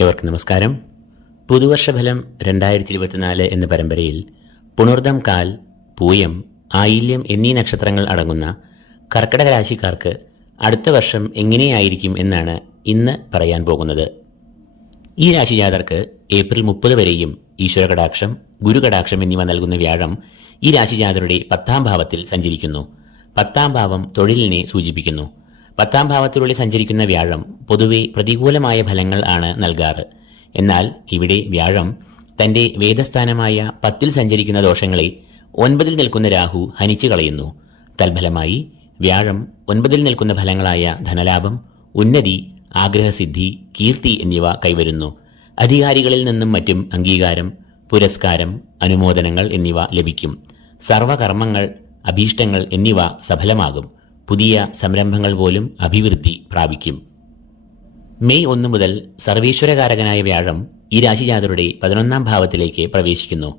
ഏവർക്ക് നമസ്കാരം. പുതുവർഷഫലം 2024 എന്ന പരമ്പരയിൽ പുണർദം കാൽ, പൂയം, ആയില്യം എന്നീ നക്ഷത്രങ്ങൾ അടങ്ങുന്ന കർക്കിടക രാശിക്കാർക്ക് അടുത്ത വർഷം എങ്ങനെയായിരിക്കും എന്നാണ് ഇന്ന് പറയാൻ പോകുന്നത്. ഈ രാശിജാതർക്ക് ഏപ്രിൽ 30 വരെയും ഈശ്വരകടാക്ഷം, ഗുരുകടാക്ഷം എന്നിവ നൽകുന്ന വ്യാഴം ഈ രാശിജാതരുടെ 10ാം ഭാവത്തിൽ സഞ്ചരിക്കുന്നു. 10ാം ഭാവം തൊഴിലിനെ സൂചിപ്പിക്കുന്നു. 10ാം ഭാവത്തിലൂടെ സഞ്ചരിക്കുന്ന വ്യാഴം പൊതുവെ പ്രതികൂലമായ ഫലങ്ങൾ ആണ് നൽകാറ്. എന്നാൽ ഇവിടെ വ്യാഴം തന്റെ വേദസ്ഥാനമായ 10ൽ സഞ്ചരിക്കുന്ന ദോഷങ്ങളെ 9ൽ നിൽക്കുന്ന രാഹു ഹനിച്ചു കളയുന്നു. തൽഫലമായി വ്യാഴം 9ൽ നിൽക്കുന്ന ഫലങ്ങളായ ധനലാഭം, ഉന്നതി, ആഗ്രഹസിദ്ധി, കീർത്തി എന്നിവ കൈവരുന്നു. അധികാരികളിൽ നിന്നും മറ്റും അംഗീകാരം, പുരസ്കാരം, അനുമോദനങ്ങൾ എന്നിവ ലഭിക്കും. സർവകർമ്മങ്ങൾ, അഭീഷ്ടങ്ങൾ എന്നിവ സഫലമാകും. പുതിയ സംരംഭങ്ങൾ പോലും അഭിവൃദ്ധി പ്രാപിക്കും. മെയ് 1 മുതൽ സർവീശ്വരകാരകനായ വ്യാഴം ഈ രാശിജാതരുടെ 11ാം ഭാവത്തിലേക്ക് പ്രവേശിക്കുന്നു.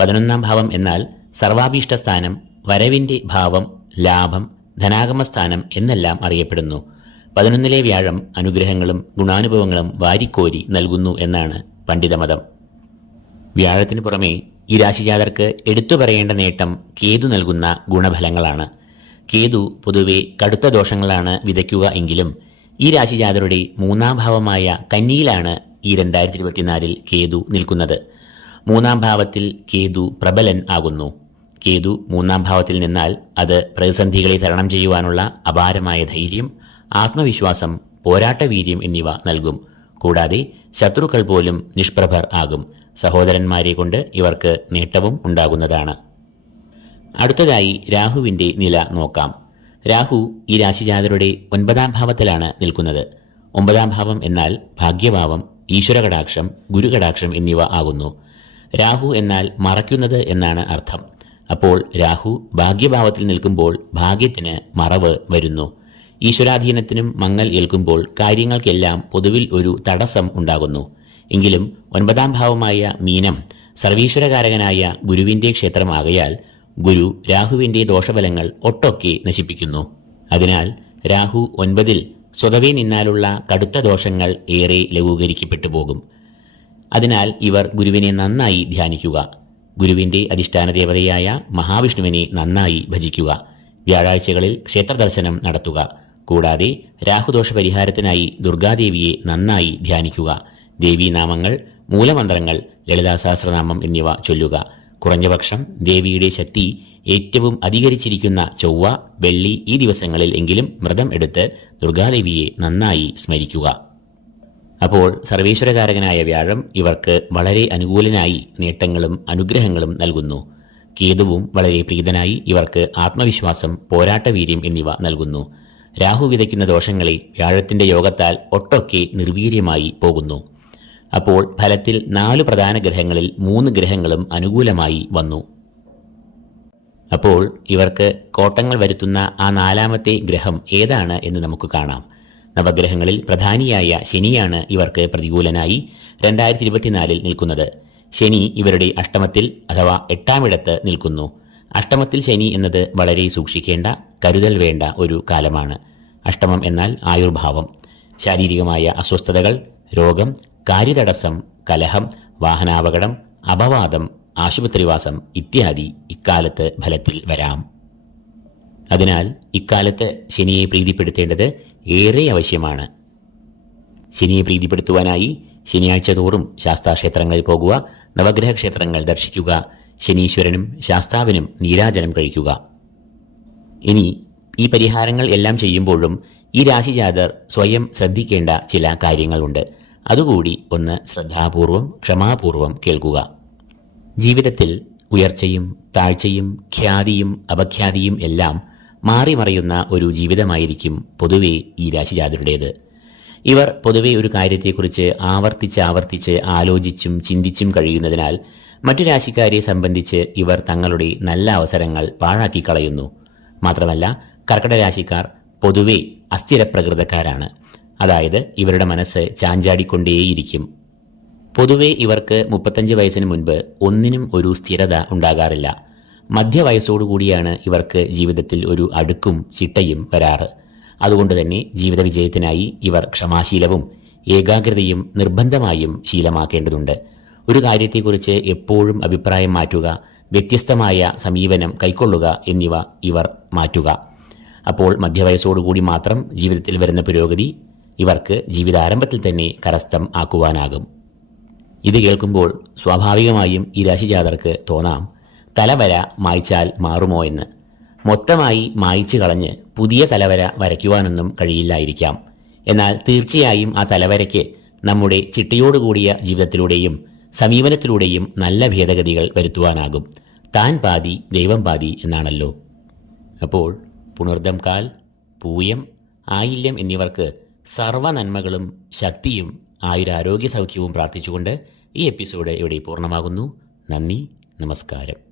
11ാം ഭാവം എന്നാൽ സർവാഭീഷ്ടസ്ഥാനം, വരവിന്റെ ഭാവം, ലാഭം, ധനാഗമസ്ഥാനം എന്നെല്ലാം അറിയപ്പെടുന്നു. 11ലെ വ്യാഴം അനുഗ്രഹങ്ങളും ഗുണാനുഭവങ്ങളും വാരിക്കോരി നൽകുന്നു എന്നാണ് പണ്ഡിതമതം. വ്യാഴത്തിനു പുറമെ ഈ രാശിജാതർക്ക് എടുത്തു പറയേണ്ട നേട്ടം കേതു നൽകുന്ന ഗുണഫലങ്ങളാണ്. കേതു പൊതുവെ കടുത്ത ദോഷങ്ങളാണ് വിതയ്ക്കുക എങ്കിലും ഈ രാശിജാതരുടെ 3ാം ഭാവമായ കന്നിയിലാണ് ഈ 2024 കേതു നിൽക്കുന്നത്. 3ാം ഭാവത്തിൽ കേതു പ്രബലൻ ആകുന്നു. കേതു 3ാം ഭാവത്തിൽ നിന്നാൽ അത് പ്രതിസന്ധികളെ തരണം ചെയ്യുവാനുള്ള അപാരമായ ധൈര്യം, ആത്മവിശ്വാസം, പോരാട്ടവീര്യം എന്നിവ നൽകും. കൂടാതെ ശത്രുക്കൾ പോലും നിഷ്പ്രഭർ ആകും. സഹോദരന്മാരെ കൊണ്ട് ഇവർക്ക് നേട്ടവും ഉണ്ടാകുന്നതാണ്. അടുത്തതായി രാഹുവിന്റെ നില നോക്കാം. രാഹു ഈ രാശിജാതരുടെ 9ാം ഭാവത്തിലാണ് നിൽക്കുന്നത്. 9ാം ഭാവം എന്നാൽ ഭാഗ്യഭാവം, ഈശ്വരകടാക്ഷം, ഗുരുകടാക്ഷം എന്നിവ ആകുന്നു. രാഹു എന്നാൽ മറയ്ക്കുന്നത് എന്നാണ് അർത്ഥം. അപ്പോൾ രാഹു ഭാഗ്യഭാവത്തിൽ നിൽക്കുമ്പോൾ ഭാഗ്യത്തിന് മറവ് വരുന്നു. ഈശ്വരാധീനത്തിനും മങ്ങൽ ഏൽക്കുമ്പോൾ കാര്യങ്ങൾക്കെല്ലാം പൊതുവിൽ ഒരു തടസ്സം ഉണ്ടാകുന്നു. എങ്കിലും 9ാം ഭാവമായ മീനം സർവീശ്വരകാരകനായ ഗുരുവിന്റെ ക്ഷേത്രമാകയാൽ ഗുരു രാഹുവിന്റെ ദോഷഫലങ്ങൾ ഒട്ടൊക്കെ നശിപ്പിക്കുന്നു. അതിനാൽ രാഹു 9ൽ സ്വതവേ നിന്നാലുള്ള കടുത്ത ദോഷങ്ങൾ ഏറെ ലഘൂകരിക്കപ്പെട്ടു പോകും. അതിനാൽ ഇവർ ഗുരുവിനെ നന്നായി ധ്യാനിക്കുക. ഗുരുവിന്റെ അധിഷ്ഠാന ദേവതയായ മഹാവിഷ്ണുവിനെ നന്നായി ഭജിക്കുക. വ്യാഴാഴ്ചകളിൽ ക്ഷേത്രദർശനം നടത്തുക. കൂടാതെ രാഹുദോഷ പരിഹാരത്തിനായി ദുർഗാദേവിയെ നന്നായി ധ്യാനിക്കുക. ദേവീനാമങ്ങൾ, മൂലമന്ത്രങ്ങൾ, ലളിതാ സഹസ്രനാമം എന്നിവ ചൊല്ലുക. കുറഞ്ഞപക്ഷം ദേവിയുടെ ശക്തി ഏറ്റവും അധികരിച്ചിരിക്കുന്ന ചൊവ്വ, വെള്ളി ഈ ദിവസങ്ങളിൽ എങ്കിലും വ്രതം എടുത്ത് ദുർഗാദേവിയെ നന്നായി സ്മരിക്കുക. അപ്പോൾ സർവേശ്വരകാരകനായ വ്യാഴം ഇവർക്ക് വളരെ അനുകൂലനായി നേട്ടങ്ങളും അനുഗ്രഹങ്ങളും നൽകുന്നു. കേതുവും വളരെ പ്രീതനായി ഇവർക്ക് ആത്മവിശ്വാസം, പോരാട്ടവീര്യം എന്നിവ നൽകുന്നു. രാഹു വിതയ്ക്കുന്ന ദോഷങ്ങളെ വ്യാഴത്തിന്റെ യോഗത്താൽ ഒട്ടൊക്കെ നിർവീര്യമായി പോകുന്നു. അപ്പോൾ ഫലത്തിൽ 4 പ്രധാന ഗ്രഹങ്ങളിൽ 3 ഗ്രഹങ്ങളും അനുകൂലമായി വന്നു. അപ്പോൾ ഇവർക്ക് കോട്ടങ്ങൾ വരുത്തുന്ന ആ 4ാമത്തെ ഗ്രഹം ഏതാണ് എന്ന് നമുക്ക് കാണാം. നവഗ്രഹങ്ങളിൽ പ്രധാനിയായ ശനിയാണ് ഇവർക്ക് പ്രതികൂലനായി 2024 നിൽക്കുന്നത്. ശനി ഇവരുടെ അഷ്ടമത്തിൽ അഥവാ 8ാം ഇടത്ത് നിൽക്കുന്നു. അഷ്ടമത്തിൽ ശനി എന്നത് വളരെ സൂക്ഷിക്കേണ്ട, കരുതൽ വേണ്ട ഒരു കാലമാണ്. അഷ്ടമം എന്നാൽ ആയുർഭാവം. ശാരീരികമായ അസ്വസ്ഥതകൾ, രോഗം, കാര്യതടസ്സം, കലഹം, വാഹനാപകടം, അപവാദം, ആശുപത്രിവാസം ഇത്യാദി ഇക്കാലത്ത് ഫലത്തിൽ വരാം. അതിനാൽ ഇക്കാലത്ത് ശനിയെ പ്രീതിപ്പെടുത്തേണ്ടത് ഏറെ ആവശ്യമാണ്. ശനിയെ പ്രീതിപ്പെടുത്തുവാനായി ശനിയാഴ്ച തോറും ശാസ്താക്ഷേത്രങ്ങളിൽ പോകുക, നവഗ്രഹ ക്ഷേത്രങ്ങൾ ദർശിക്കുക, ശനീശ്വരനും ശാസ്താവിനും നീരാജനം കഴിക്കുക. ഇനി ഈ പരിഹാരങ്ങൾ എല്ലാം ചെയ്യുമ്പോഴും ഈ രാശിജാതർ സ്വയം ശ്രദ്ധിക്കേണ്ട ചില കാര്യങ്ങളുണ്ട്. അതുകൂടി ഒന്ന് ശ്രദ്ധാപൂർവം, ക്ഷമാപൂർവം കേൾക്കുക. ജീവിതത്തിൽ ഉയർച്ചയും താഴ്ചയും ഖ്യാതിയും അപഖ്യാതിയും എല്ലാം മാറിമറിയുന്ന ഒരു ജീവിതമായിരിക്കും പൊതുവെ ഈ രാശിജാതരുടേത്. ഇവർ പൊതുവെ ഒരു കാര്യത്തെക്കുറിച്ച് ആവർത്തിച്ച് ആലോചിച്ചും ചിന്തിച്ചും കഴിയുന്നതിനാൽ മറ്റു രാശിക്കാരെ സംബന്ധിച്ച് ഇവർ തങ്ങളുടെ നല്ല അവസരങ്ങൾ പാഴാക്കിക്കളയുന്നു. മാത്രമല്ല കർക്കിടക രാശിക്കാർ പൊതുവെ അസ്ഥിരപ്രകൃതക്കാരാണ്. അതായത് ഇവരുടെ മനസ്സ് ചാഞ്ചാടിക്കൊണ്ടേയിരിക്കും. പൊതുവെ ഇവർക്ക് 35 വയസ്സിന് മുൻപ് ഒന്നിനും ഒരു സ്ഥിരത ഉണ്ടാകാറില്ല. മധ്യവയസ്സോടുകൂടിയാണ് ഇവർക്ക് ജീവിതത്തിൽ ഒരു അടുക്കും ചിട്ടയും വരാറ്. അതുകൊണ്ട് തന്നെ ജീവിത വിജയത്തിനായി ഇവർ ക്ഷമാശീലവും ഏകാഗ്രതയും നിർബന്ധമായും ശീലമാക്കേണ്ടതുണ്ട്. ഒരു കാര്യത്തെക്കുറിച്ച് എപ്പോഴും അഭിപ്രായം മാറ്റുക, വ്യത്യസ്തമായ സമീപനം കൈക്കൊള്ളുക എന്നിവ ഇവർ മാറ്റുക. അപ്പോൾ മധ്യവയസ്സോടുകൂടി മാത്രം ജീവിതത്തിൽ വരുന്ന പുരോഗതി ഇവർക്ക് ജീവിതാരംഭത്തിൽ തന്നെ കരസ്ഥം ആക്കുവാനാകും. ഇത് കേൾക്കുമ്പോൾ സ്വാഭാവികമായും ഈ രാശിജാതർക്ക് തോന്നാം, തലവര മായ്ച്ചാൽ മാറുമോ എന്ന്. മൊത്തമായി മായ്ച്ചു കളഞ്ഞ് പുതിയ തലവര വരയ്ക്കുവാനൊന്നും കഴിയില്ലായിരിക്കാം. എന്നാൽ തീർച്ചയായും ആ തലവരയ്ക്ക് നമ്മുടെ ചിട്ടയോടുകൂടിയ ജീവിതത്തിലൂടെയും സമീപനത്തിലൂടെയും നല്ല ഭേദഗതികൾ വരുത്തുവാനാകും. താൻ പാതി ദൈവം പാതി എന്നാണല്ലോ. അപ്പോൾ പുണർദം കാൽ, പൂയം, ആയില്യം എന്നിവർക്ക് സർവ്വ നന്മകളും ശക്തിയും ആയുരാരോഗ്യ സൗഖ്യവും പ്രാർത്ഥിച്ചുകൊണ്ട് ഈ എപ്പിസോഡ് ഇവിടെ പൂർണ്ണമാകുന്നു. നന്ദി, നമസ്കാരം.